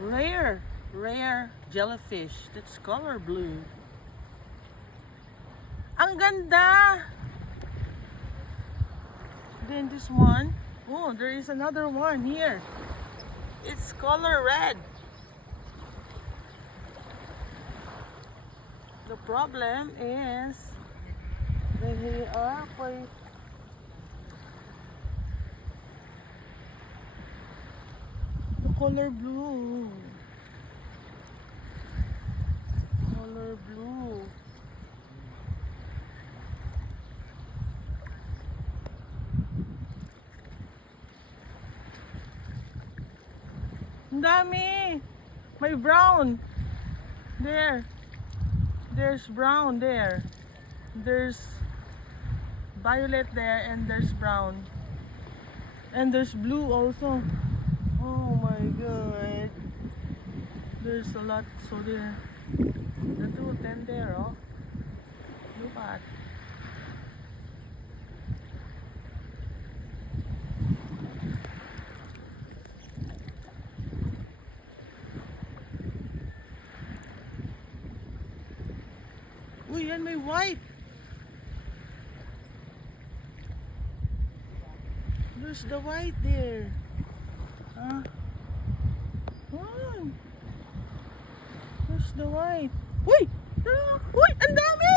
Rare jellyfish that's color blue. Ang ganda! Then this one, oh, there is another one here. It's color red. The problem is they are quite the color blue. Color blue. Ang dami! May brown. There. There's brown there. There's violet there and there's brown. And there's blue also. Oh my god. There's a lot so there. The two ten there, oh. Look at. Uy, yan may white. There's the white there. Huh? Oh. There's the white. Uy! Uy! Ang dami!